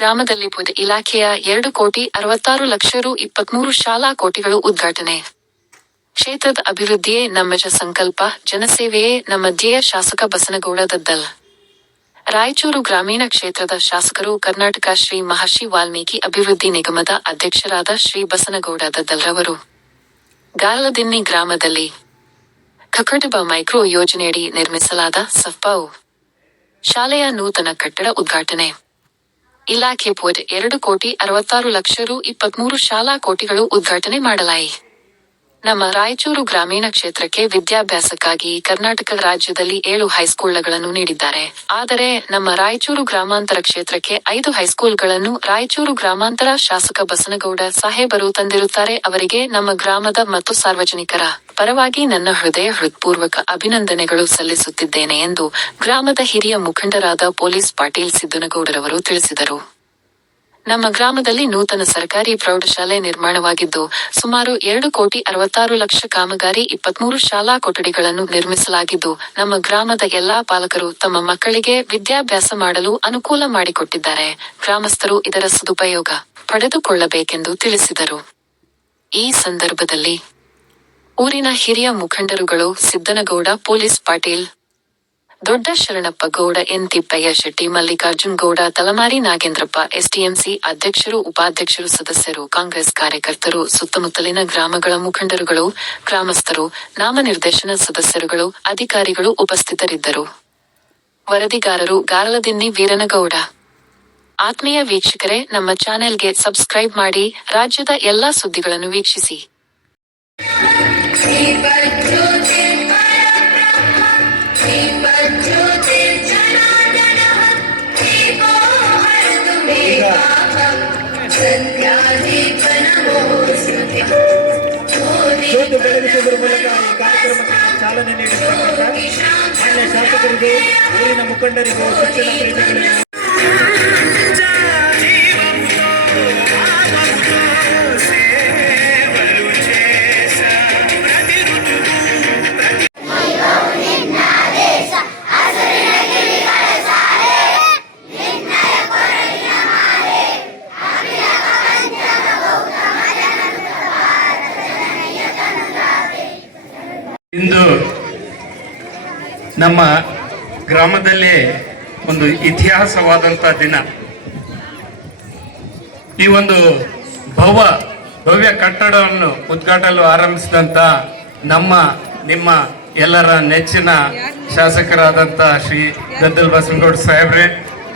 ಗ್ರಾಮದಲ್ಲಿ ಪುದ ಇಲಾಖೆಯ 2,66,00,000 ರು 23 ಶಾಲಾ ಕೋಟಿಗಳು ಉದ್ಘಾಟನೆ. ಕ್ಷೇತ್ರದ ಅಭಿವೃದ್ಧಿಯೇ ನಮ್ಮ ಸಂಕಲ್ಪ, ಜನಸೇವೆಯೇ ನಮ್ಮ ಧ್ಯೇಯ. ಶಾಸಕ ಬಸನಗೌಡ ದದ್ದಲ್. ರಾಯಚೂರು ಗ್ರಾಮೀಣ ಕ್ಷೇತ್ರದ ಶಾಸಕರು ಕರ್ನಾಟಕ ಶ್ರೀ ಮಹರ್ಷಿ ವಾಲ್ಮೀಕಿ ಅಭಿವೃದ್ಧಿ ನಿಗಮದ ಅಧ್ಯಕ್ಷರಾದ ಶ್ರೀ ಬಸನಗೌಡ ದದ್ದಲ್ ರವರು ಗಾರ್ಲದಿನ್ನಿ ಗ್ರಾಮದಲ್ಲಿ ಕಕಟಬ ಮೈಕ್ರೋ ಯೋಜನೆಯಡಿ ನಿರ್ಮಿಸಲಾದ ಸಫ್ಪಾವು ಶಾಲೆಯ ನೂತನ ಕಟ್ಟಡ ಉದ್ಘಾಟನೆ. ಇಲಾಖೆ ಪುದ 2,66,00,000 ರು 23 ಶಾಲಾ ಕೋಟಿಗಳು ಉದ್ಘಾಟನೆ ಮಾಡಲಾಯಿ. ನಮ್ಮ ರಾಯಚೂರು ಗ್ರಾಮೀಣ ಕ್ಷೇತ್ರಕ್ಕೆ ವಿದ್ಯಾಭ್ಯಾಸಕ್ಕಾಗಿ ಕರ್ನಾಟಕ ರಾಜ್ಯದಲ್ಲಿ 7 ಹೈಸ್ಕೂಲ್ಗಳನ್ನು ನೀಡಿದ್ದಾರೆ. ಆದರೆ ನಮ್ಮ ರಾಯಚೂರು ಗ್ರಾಮಾಂತರ ಕ್ಷೇತ್ರಕ್ಕೆ 5 ಹೈಸ್ಕೂಲ್ಗಳನ್ನು ರಾಯಚೂರು ಗ್ರಾಮಾಂತರ ಶಾಸಕ ಬಸನಗೌಡ ಸಾಹೇಬರು ತಂದಿರುತ್ತಾರೆ. ಅವರಿಗೆ ನಮ್ಮ ಗ್ರಾಮದ ಮತ್ತು ಸಾರ್ವಜನಿಕರ ಪರವಾಗಿ ನನ್ನ ಹೃತ್ಪೂರ್ವಕ ಅಭಿನಂದನೆಗಳು ಸಲ್ಲಿಸುತ್ತಿದ್ದೇನೆ ಎಂದು ಗ್ರಾಮದ ಹಿರಿಯ ಮುಖಂಡರಾದ ಪೊಲೀಸ್ ಪಾಟೀಲ್ ಸಿದ್ದನಗೌಡರವರು ತಿಳಿಸಿದರು. ನಮ್ಮ ಗ್ರಾಮದಲ್ಲಿ ನೂತನ ಸರ್ಕಾರಿ ಪ್ರೌಢಶಾಲೆ ನಿರ್ಮಾಣವಾಗಿದ್ದು, ಸುಮಾರು 2,66,00,000 ಕಾಮಗಾರಿ 23 ಶಾಲಾ ಕೊಠಡಿಗಳನ್ನು ನಿರ್ಮಿಸಲಾಗಿದ್ದು, ನಮ್ಮ ಗ್ರಾಮದ ಎಲ್ಲಾ ಪಾಲಕರು ತಮ್ಮ ಮಕ್ಕಳಿಗೆ ವಿದ್ಯಾಭ್ಯಾಸ ಮಾಡಲು ಅನುಕೂಲ ಮಾಡಿಕೊಟ್ಟಿದ್ದಾರೆ. ಗ್ರಾಮಸ್ಥರು ಇದರ ಸದುಪಯೋಗ ಪಡೆದುಕೊಳ್ಳಬೇಕೆಂದು ತಿಳಿಸಿದರು. ಈ ಸಂದರ್ಭದಲ್ಲಿ ಊರಿನ ಹಿರಿಯ ಮುಖಂಡರುಗಳು ಸಿದ್ದನಗೌಡ, ಪೊಲೀಸ್ ಪಾಟೀಲ್, ದೊಡ್ಡ ಶರಣಪ್ಪ ಗೌಡ, ಎನ್ ತಿಪ್ಪಯ್ಯ ಶೆಟ್ಟಿ, ಮಲ್ಲಿಕಾರ್ಜುನ್ ಗೌಡ, ತಲಮಾರಿ ನಾಗೇಂದ್ರಪ್ಪ, ಎಸ್ಟಿಎಂಸಿ ಅಧ್ಯಕ್ಷರು, ಉಪಾಧ್ಯಕ್ಷರು, ಸದಸ್ಯರು, ಕಾಂಗ್ರೆಸ್ ಕಾರ್ಯಕರ್ತರು, ಸುತ್ತಮುತ್ತಲಿನ ಗ್ರಾಮಗಳ ಮುಖಂಡರುಗಳು, ಗ್ರಾಮಸ್ಥರು, ನಾಮನಿರ್ದೇಶನ ಸದಸ್ಯರುಗಳು, ಅಧಿಕಾರಿಗಳು ಉಪಸ್ಥಿತರಿದ್ದರು. ವರದಿಗಾರರು ಗಾರ್ಲದಿನ್ನಿ ವೀರನಗೌಡ. ಆತ್ಮೀಯ ವೀಕ್ಷಕರೇ, ನಮ್ಮ ಚಾನೆಲ್ಗೆ ಸಬ್ಸ್ಕ್ರೈಬ್ ಮಾಡಿ, ರಾಜ್ಯದ ಎಲ್ಲಾ ಸುದ್ದಿಗಳನ್ನು ವೀಕ್ಷಿಸಿ. ಬೆಳಗಿಸುವುದರ ಮೂಲಕ ಈ ಕಾರ್ಯಕ್ರಮಕ್ಕೆ ಚಾಲನೆ ನೀಡಿರ್ತಕ್ಕಂಥ ಮಾನ್ಯ ಶಾಸಕರಿಗೆ, ಊರಿನ ಮುಖಂಡರಿಗೂ, ಶಿಕ್ಷಣ ಪ್ರೇಮಿಗಳಿಗೂ ಇಂದು ನಮ್ಮ ಗ್ರಾಮದಲ್ಲಿ ಒಂದು ಇತಿಹಾಸವಾದಂಥ ದಿನ. ಈ ಒಂದು ಭವ್ಯ ಕಟ್ಟಡವನ್ನು ಉದ್ಘಾಟನೆ ಆರಂಭಿಸಿದಂಥ ನಿಮ್ಮ ಎಲ್ಲರ ನೆಚ್ಚಿನ ಶಾಸಕರಾದಂಥ ಶ್ರೀ ದದ್ದಲ್ ಬಸನಗೌಡ ಸಾಹೇಬ್ರೆ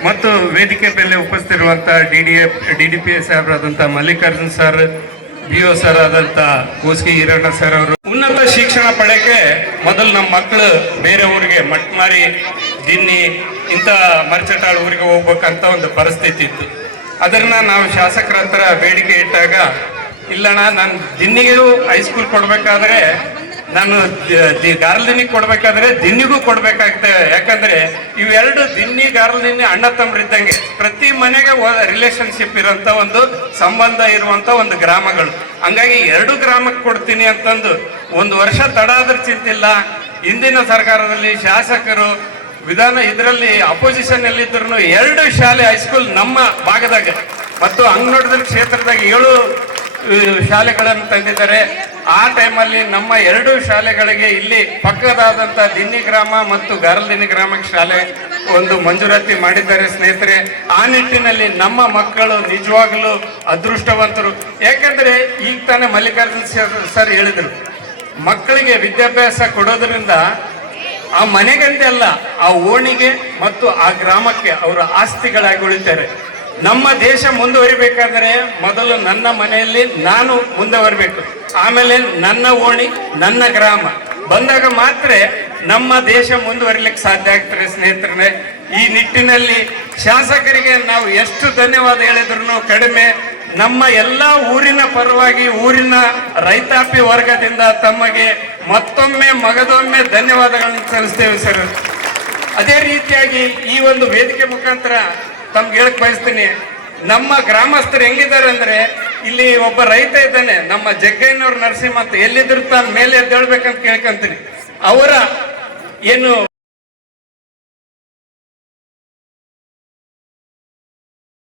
ಮತ್ತು ವೇದಿಕೆ ಮೇಲೆ ಉಪಸ್ಥಿತಿರುವಂಥ DDP ಸಾಹೇಬರಾದಂಥ ಮಲ್ಲಿಕಾರ್ಜುನ್ ಸರ್, BO ಸರ್ ಆದಂಥ ಕೋಸ್ಗಿ ಈರಣ್ಣ ಸರ್ ಅವರು. ಉನ್ನತ ಶಿಕ್ಷಣ ಪಡೆಯಕ್ಕೆ ಮೊದಲು ನಮ್ಮ ಮಕ್ಕಳು ಬೇರೆ ಊರಿಗೆ ಮಟ್ಮಾರಿ, ದಿನ್ನಿ, ಇಂಥ ಮರ್ಚಟಾಳ್ ಊರಿಗೆ ಹೋಗ್ಬೇಕಂತ ಒಂದು ಪರಿಸ್ಥಿತಿ ಇತ್ತು. ಅದನ್ನ ನಾವು ಶಾಸಕರ ಹತ್ರ ಬೇಡಿಕೆ ಇಟ್ಟಾಗ, ಇಲ್ಲಣ್ಣ ನಾನು ದಿನ್ನಿಗೂ ಹೈಸ್ಕೂಲ್ ಕೊಡ್ಬೇಕಾದ್ರೆ, ನಾನು ಗಾರ್ಲದಿನ್ನಿಗೆ ಕೊಡ್ಬೇಕಾದ್ರೆ ದಿನ್ನಿಗೂ ಕೊಡ್ಬೇಕಾಗ್ತದೆ. ಯಾಕಂದ್ರೆ ಇವೆರಡು ದಿನ್ನಿ ಗಾರ್ಲದಿನ್ನಿ ಅಣ್ಣ ತಮ್ಮರಿದ್ದಂಗೆ, ಪ್ರತಿ ಮನೆಗೆ ರಿಲೇಶನ್ಶಿಪ್ ಇರೋಂಥ ಒಂದು ಸಂಬಂಧ ಇರುವಂತ ಒಂದು ಗ್ರಾಮಗಳು. ಹಂಗಾಗಿ 2 ಗ್ರಾಮಕ್ಕೆ ಕೊಡ್ತೀನಿ ಅಂತಂದು 1 ವರ್ಷ ತಡ ಆದ್ರೂ ಚಿಂತಿಲ್ಲ. ಹಿಂದಿನ ಸರ್ಕಾರದಲ್ಲಿ ಶಾಸಕರು ಇದರಲ್ಲಿ ಅಪೋಸಿಷನ್ ಎಲ್ಲಿದ್ರು 2 ಶಾಲೆ ಹೈಸ್ಕೂಲ್ ನಮ್ಮ ಭಾಗದಾಗ ಮತ್ತು ಅಂಗನೋಟದಲ್ಲಿ ಕ್ಷೇತ್ರದಾಗ 7 ಶಾಲೆಗಳನ್ನು ತಂದಿದ್ದಾರೆ. ಆ ಟೈಮಲ್ಲಿ ನಮ್ಮ 2 ಶಾಲೆಗಳಿಗೆ ಇಲ್ಲಿ ಪಕ್ಕದಾದಂಥ ದಿನ್ನಿ ಗ್ರಾಮ ಮತ್ತು ಗಾರ್ಲದಿನ್ನಿ ಗ್ರಾಮಕ್ಕೆ ಶಾಲೆ ಒಂದು ಮಂಜೂರಾತಿ ಮಾಡಿದ್ದಾರೆ ಸ್ನೇಹಿತರೆ. ಆ ನಿಟ್ಟಿನಲ್ಲಿ ನಮ್ಮ ಮಕ್ಕಳು ನಿಜವಾಗಲೂ ಅದೃಷ್ಟವಂತರು. ಯಾಕಂದ್ರೆ ಈಗ ತಾನೇ ಮಲ್ಲಿಕಾರ್ಜುನ್ ಸರ್ ಹೇಳಿದರು, ಮಕ್ಕಳಿಗೆ ವಿದ್ಯಾಭ್ಯಾಸ ಕೊಡೋದ್ರಿಂದ ಆ ಮನೆಗಂತೆ ಅಲ್ಲ, ಆ ಓಣಿಗೆ ಮತ್ತು ಆ ಗ್ರಾಮಕ್ಕೆ ಅವರ ಆಸ್ತಿಗಳಾಗಿ ಉಳಿತಾರೆ. ನಮ್ಮ ದೇಶ ಮುಂದುವರಿಬೇಕಾದ್ರೆ ಮೊದಲು ನನ್ನ ಮನೆಯಲ್ಲಿ ನಾನು ಮುಂದುವರಿಬೇಕು, ಆಮೇಲೆ ನನ್ನ ಓಣಿ, ನನ್ನ ಗ್ರಾಮ ಬಂದಾಗ ಮಾತ್ರ ನಮ್ಮ ದೇಶ ಮುಂದುವರಿಲಿಕ್ಕೆ ಸಾಧ್ಯ ಆಗ್ತಾರೆ ಸ್ನೇಹಿತರೆ. ಈ ನಿಟ್ಟಿನಲ್ಲಿ ಶಾಸಕರಿಗೆ ನಾವು ಎಷ್ಟು ಧನ್ಯವಾದ ಹೇಳಿದ್ರು ಕಡಿಮೆ. ನಮ್ಮ ಎಲ್ಲ ಊರಿನ ಪರವಾಗಿ, ಊರಿನ ರೈತಾಪಿ ವರ್ಗದಿಂದ ತಮಗೆ ಮತ್ತೊಮ್ಮೆ ಮಗದೊಮ್ಮೆ ಧನ್ಯವಾದಗಳನ್ನು ಸಲ್ಲಿಸ್ತೇವೆ ಸರ್. ಅದೇ ರೀತಿಯಾಗಿ ಈ ಒಂದು ವೇದಿಕೆ ಮುಖಾಂತರ ತಮ್ಗೆ ಹೇಳಕ್ ಬಯಸ್ತೀನಿ, ನಮ್ಮ ಗ್ರಾಮಸ್ಥರು ಹೆಂಗಿದ್ದಾರೆ ಅಂದ್ರೆ, ಇಲ್ಲಿ ಒಬ್ಬ ರೈತ ಇದ್ದಾನೆ, ನಮ್ಮ ಜಗ್ಗಯ್ಯನವ್ರ ನರಸಿಂಹ ಅಂತ, ಎಲ್ಲಿದ್ರು ತಾನು ಮೇಲೆ ಎದ್ದೇಳ್ಬೇಕಂತ ಕೇಳ್ಕೊಂತೀನಿ. ಅವರ ಏನು